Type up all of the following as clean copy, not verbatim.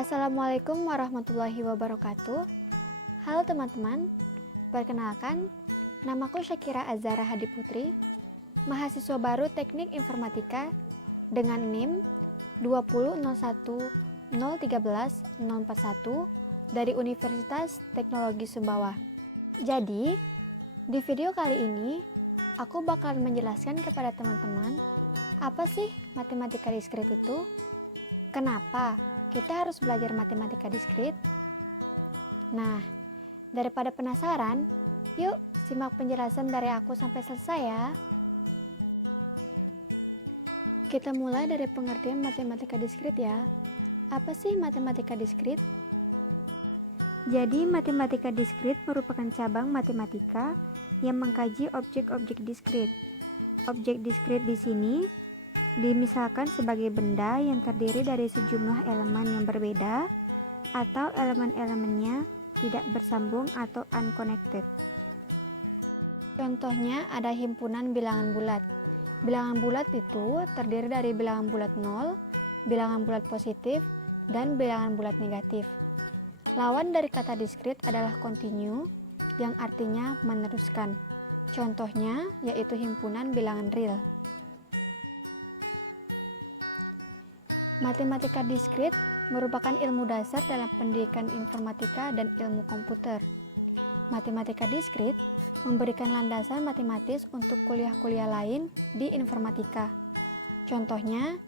Assalamualaikum warahmatullahi wabarakatuh. Halo teman-teman, perkenalkan, namaku Syakira Azhara Hadi Putri, mahasiswa baru Teknik Informatika dengan NIM 20010131041 dari Universitas Teknologi Sumbawa. Jadi, di video kali ini, aku bakal menjelaskan kepada teman-teman apa sih matematika diskrit itu, kenapa kita harus belajar matematika diskrit. Nah, daripada penasaran, yuk simak penjelasan dari aku sampai selesai ya. Kita mulai dari pengertian matematika diskrit ya. Apa sih matematika diskrit? Jadi, matematika diskrit merupakan cabang matematika yang mengkaji objek-objek diskrit. Objek diskrit di sini dimisalkan sebagai benda yang terdiri dari sejumlah elemen yang berbeda atau elemen-elemennya tidak bersambung atau unconnected. Contohnya ada himpunan bilangan bulat. Bilangan bulat itu terdiri dari bilangan bulat 0, bilangan bulat positif, dan bilangan bulat negatif. Lawan dari kata diskrit adalah continue, yang artinya meneruskan. Contohnya yaitu himpunan bilangan real. Matematika diskrit merupakan ilmu dasar dalam pendidikan informatika dan ilmu komputer. Matematika diskrit memberikan landasan matematis untuk kuliah-kuliah lain di informatika. Contohnya,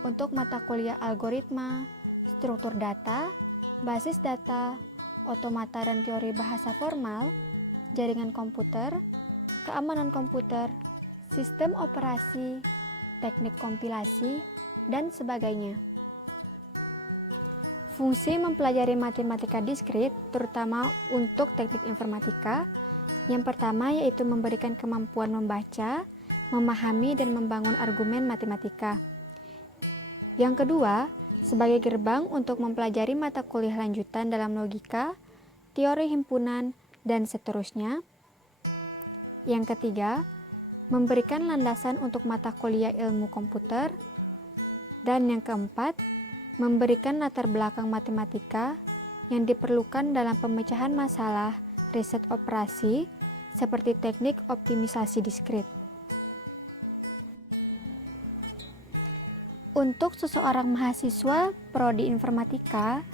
untuk mata kuliah algoritma, struktur data, basis data, otomata dan teori bahasa formal, jaringan komputer, keamanan komputer, sistem operasi, teknik kompilasi, dan sebagainya. Fungsi mempelajari matematika diskrit terutama untuk teknik informatika, yang pertama yaitu memberikan kemampuan membaca, memahami, dan membangun argumen matematika. Yang kedua, sebagai gerbang untuk mempelajari mata kuliah lanjutan dalam logika, teori himpunan, dan seterusnya. Yang ketiga, memberikan landasan untuk mata kuliah ilmu komputer. Dan yang keempat, memberikan latar belakang matematika yang diperlukan dalam pemecahan masalah riset operasi seperti teknik optimisasi diskrit. Untuk seseorang mahasiswa prodi informatika,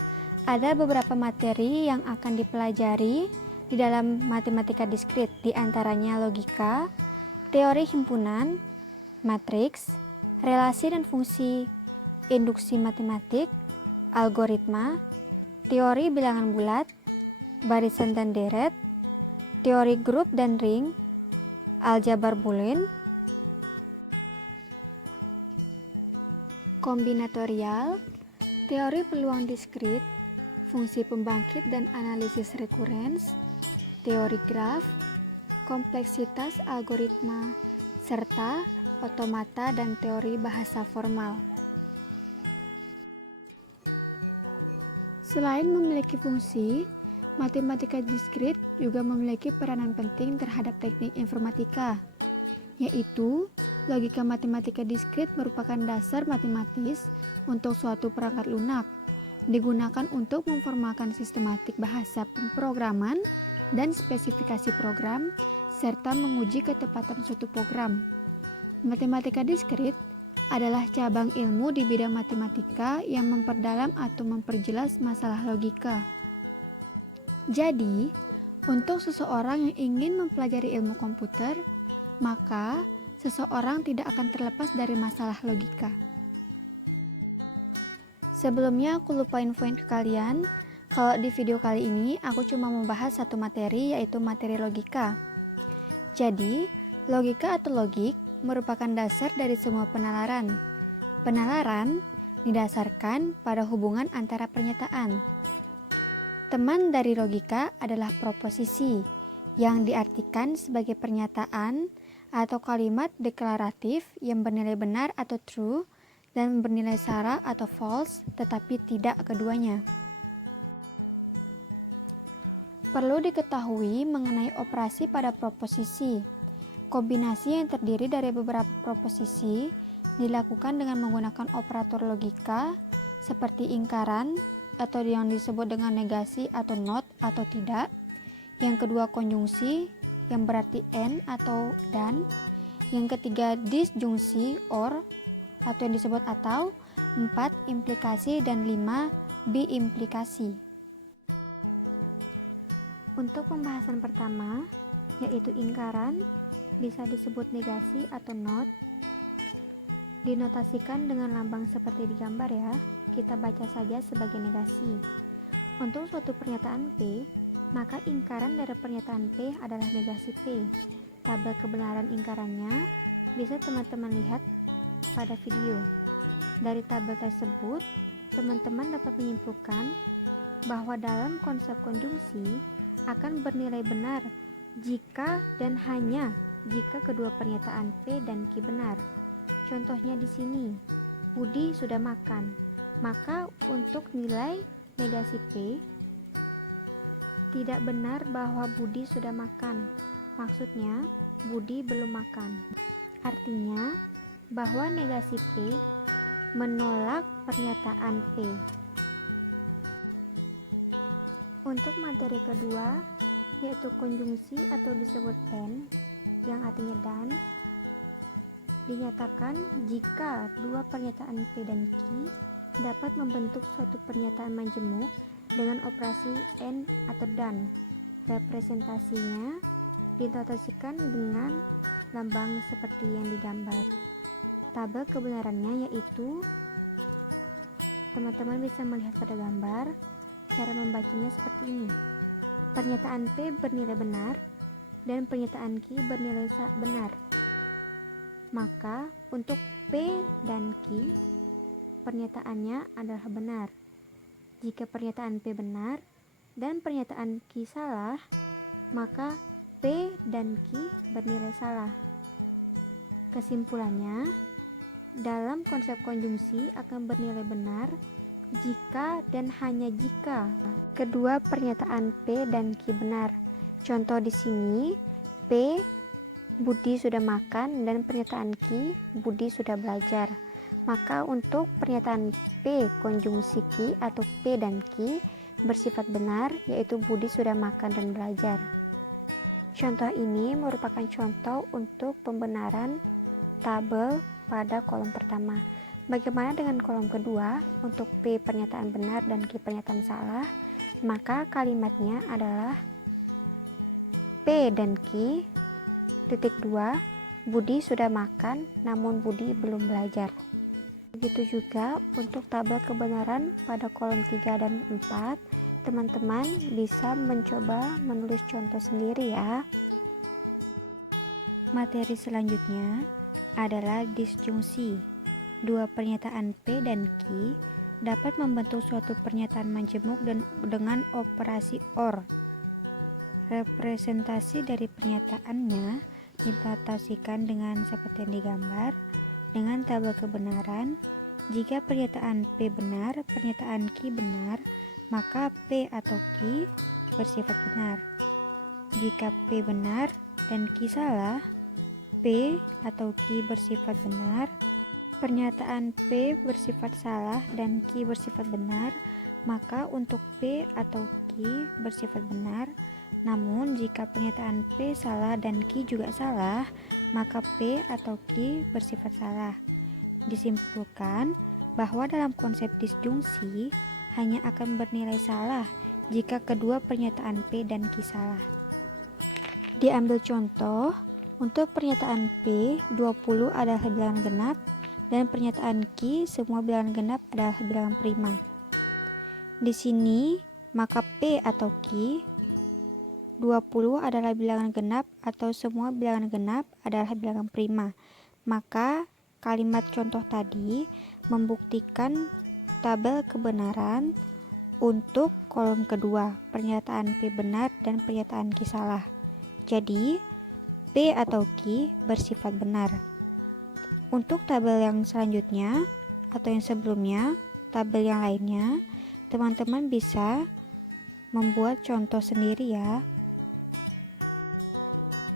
ada beberapa materi yang akan dipelajari di dalam matematika diskrit, di antaranya logika, teori himpunan, matriks, relasi dan fungsi, induksi matematik, algoritma, teori bilangan bulat, barisan dan deret, teori grup dan ring, aljabar boolean, kombinatorial, teori peluang diskrit, fungsi pembangkit dan analisis rekurens, teori graf, kompleksitas algoritma, serta otomata dan teori bahasa formal. Selain memiliki fungsi, matematika diskrit juga memiliki peranan penting terhadap teknik informatika, yaitu logika matematika diskrit merupakan dasar matematis untuk suatu perangkat lunak, digunakan untuk memformalkan sistematik bahasa pemrograman dan spesifikasi program, serta menguji ketepatan suatu program. Matematika diskrit adalah cabang ilmu di bidang matematika yang memperdalam atau memperjelas masalah logika. Jadi, untuk seseorang yang ingin mempelajari ilmu komputer, maka seseorang tidak akan terlepas dari masalah logika. Sebelumnya aku lupa infoin ke kalian, kalau di video kali ini aku cuma membahas satu materi, yaitu materi logika. Jadi, logika atau logik merupakan dasar dari semua penalaran. Penalaran didasarkan pada hubungan antara pernyataan. Teman dari logika adalah proposisi, yang diartikan sebagai pernyataan atau kalimat deklaratif yang bernilai benar atau true dan bernilai salah atau false, tetapi tidak keduanya. Perlu diketahui mengenai operasi pada proposisi. Kombinasi yang terdiri dari beberapa proposisi dilakukan dengan menggunakan operator logika seperti ingkaran atau yang disebut dengan negasi atau not atau tidak. Yang kedua konjungsi yang berarti and atau dan. Yang ketiga disjungsi or atau yang disebut atau. 4 implikasi dan 5 biimplikasi. Untuk pembahasan pertama yaitu ingkaran bisa disebut negasi atau not. Dinotasikan dengan lambang seperti di gambar ya. Kita baca saja sebagai negasi. Untuk suatu pernyataan P, maka ingkaran dari pernyataan P adalah negasi P. Tabel kebenaran ingkarannya bisa teman-teman lihat pada video. Dari tabel tersebut, teman-teman dapat menyimpulkan bahwa dalam konsep konjungsi akan bernilai benar jika dan hanya jika kedua pernyataan P dan Q benar. Contohnya di sini, Budi sudah makan. Maka untuk nilai negasi P tidak benar bahwa Budi sudah makan. Maksudnya, Budi belum makan. Artinya bahwa negasi P menolak pernyataan P. Untuk materi kedua yaitu konjungsi atau disebut and yang artinya dan, dinyatakan jika dua pernyataan P dan Q dapat membentuk suatu pernyataan majemuk dengan operasi and atau dan. Representasinya dinotasikan dengan lambang seperti yang digambar. Tabel kebenarannya yaitu teman-teman bisa melihat pada gambar. Cara membacanya seperti ini. Pernyataan P bernilai benar dan pernyataan Q bernilai benar. Maka untuk P dan Q pernyataannya adalah benar. Jika pernyataan P benar dan pernyataan Q salah, maka P dan Q bernilai salah. Kesimpulannya, dalam konsep konjungsi akan bernilai benar jika dan hanya jika kedua pernyataan P dan Q benar. Contoh di sini, P Budi sudah makan dan pernyataan Q Budi sudah belajar. Maka untuk pernyataan P konjungsi Q atau P dan Q bersifat benar yaitu Budi sudah makan dan belajar. Contoh ini merupakan contoh untuk pembenaran tabel pada kolom pertama. Bagaimana dengan kolom kedua? Untuk P pernyataan benar dan Q pernyataan salah, maka kalimatnya adalah P dan Q titik 2 Budi sudah makan namun Budi belum belajar. Begitu juga untuk tabel kebenaran pada kolom 3 dan 4, teman-teman bisa mencoba menulis contoh sendiri ya. Materi selanjutnya adalah disjungsi. Dua pernyataan P dan Q dapat membentuk suatu pernyataan majemuk dan dengan operasi OR. Representasi dari pernyataannya dinotasikan dengan seperti yang digambar dengan tabel kebenaran. Jika pernyataan P benar, pernyataan Q benar, maka P atau Q bersifat benar. Jika P benar dan Q salah, P atau Q bersifat benar. Pernyataan P bersifat salah dan Q bersifat benar, maka untuk P atau Q bersifat benar. Namun jika pernyataan P salah dan Q juga salah, maka P atau Q bersifat salah. Disimpulkan bahwa dalam konsep disjungsi hanya akan bernilai salah jika kedua pernyataan P dan Q salah. Diambil contoh, untuk pernyataan P 20 adalah bilangan genap dan pernyataan Q semua bilangan genap adalah bilangan prima. Di sini maka P atau Q 20 adalah bilangan genap atau semua bilangan genap adalah bilangan prima. Maka kalimat contoh tadi membuktikan tabel kebenaran untuk kolom kedua, pernyataan P benar dan pernyataan Q salah. Jadi P atau Q bersifat benar. Untuk tabel yang selanjutnya atau yang sebelumnya, tabel yang lainnya, teman-teman bisa membuat contoh sendiri ya.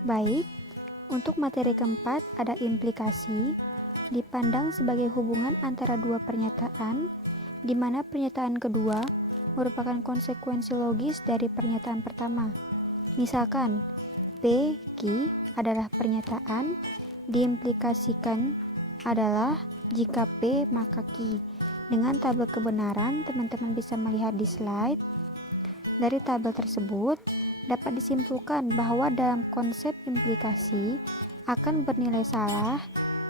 Baik, untuk materi keempat ada implikasi, dipandang sebagai hubungan antara dua pernyataan di mana pernyataan kedua merupakan konsekuensi logis dari pernyataan pertama. Misalkan, P, Q adalah pernyataan, diimplikasikan adalah jika P maka Q. Dengan tabel kebenaran, teman-teman bisa melihat di slide. Dari tabel tersebut, dapat disimpulkan bahwa dalam konsep implikasi akan bernilai salah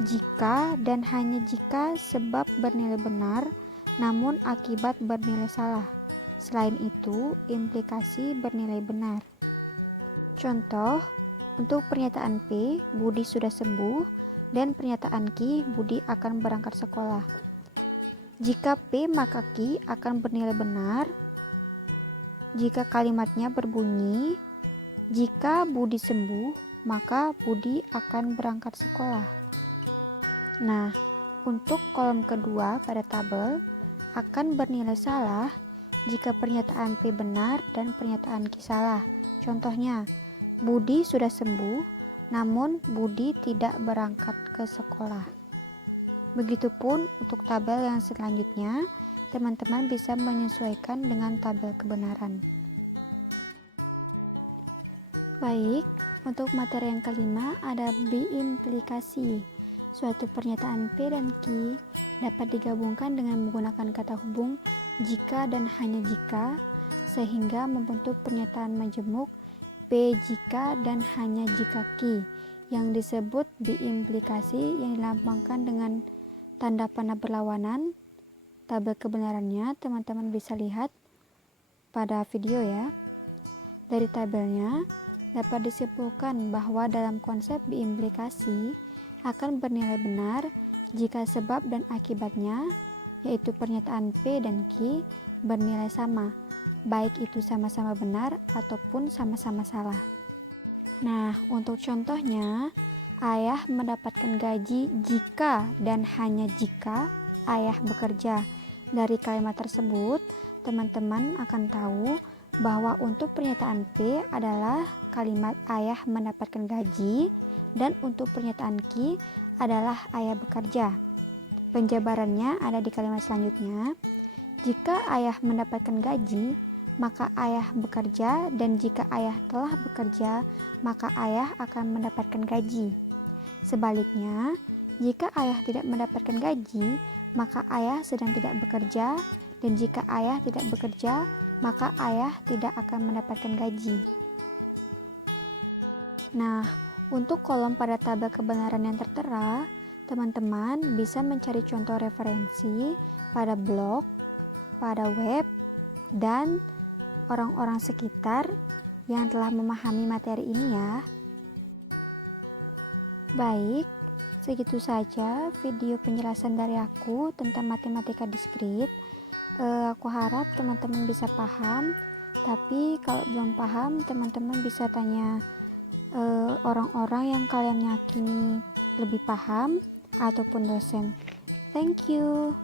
jika dan hanya jika sebab bernilai benar, namun akibat bernilai salah. Selain itu, implikasi bernilai benar. Contoh, untuk pernyataan P, Budi sudah sembuh, dan pernyataan Q, Budi akan berangkat sekolah. Jika P maka Q akan bernilai benar jika kalimatnya berbunyi, jika Budi sembuh, maka Budi akan berangkat sekolah. Nah, untuk kolom kedua pada tabel akan bernilai salah jika pernyataan P benar dan pernyataan Q salah. Contohnya, Budi sudah sembuh, namun Budi tidak berangkat ke sekolah. Begitupun untuk tabel yang selanjutnya, teman-teman bisa menyesuaikan dengan tabel kebenaran. Baik, untuk materi yang kelima ada biimplikasi. Suatu pernyataan P dan Q dapat digabungkan dengan menggunakan kata hubung jika dan hanya jika, sehingga membentuk pernyataan majemuk P jika dan hanya jika Q, yang disebut biimplikasi yang dilambangkan dengan tanda panah berlawanan. Tabel kebenarannya teman-teman bisa lihat pada video ya. Dari tabelnya dapat disimpulkan bahwa dalam konsep biimplikasi akan bernilai benar jika sebab dan akibatnya, yaitu pernyataan P dan Q, bernilai sama, baik itu sama-sama benar ataupun sama-sama salah. Nah, untuk contohnya, ayah mendapatkan gaji jika dan hanya jika ayah bekerja. Dari kalimat tersebut, teman-teman akan tahu bahwa untuk pernyataan P adalah kalimat ayah mendapatkan gaji dan untuk pernyataan Q adalah ayah bekerja. Penjabarannya ada di kalimat selanjutnya. Jika ayah mendapatkan gaji, maka ayah bekerja, dan jika ayah telah bekerja, maka ayah akan mendapatkan gaji. Sebaliknya, jika ayah tidak mendapatkan gaji, maka ayah sedang tidak bekerja, dan jika ayah tidak bekerja, maka ayah tidak akan mendapatkan gaji. Nah, untuk kolom pada tabel kebenaran yang tertera, teman-teman bisa mencari contoh referensi pada blog, pada web, dan orang-orang sekitar yang telah memahami materi ini ya. Baik, segitu saja video penjelasan dari aku tentang matematika diskrit. Aku harap teman-teman bisa paham, tapi kalau belum paham, teman-teman bisa tanya orang-orang yang kalian yakini lebih paham ataupun dosen. Thank you.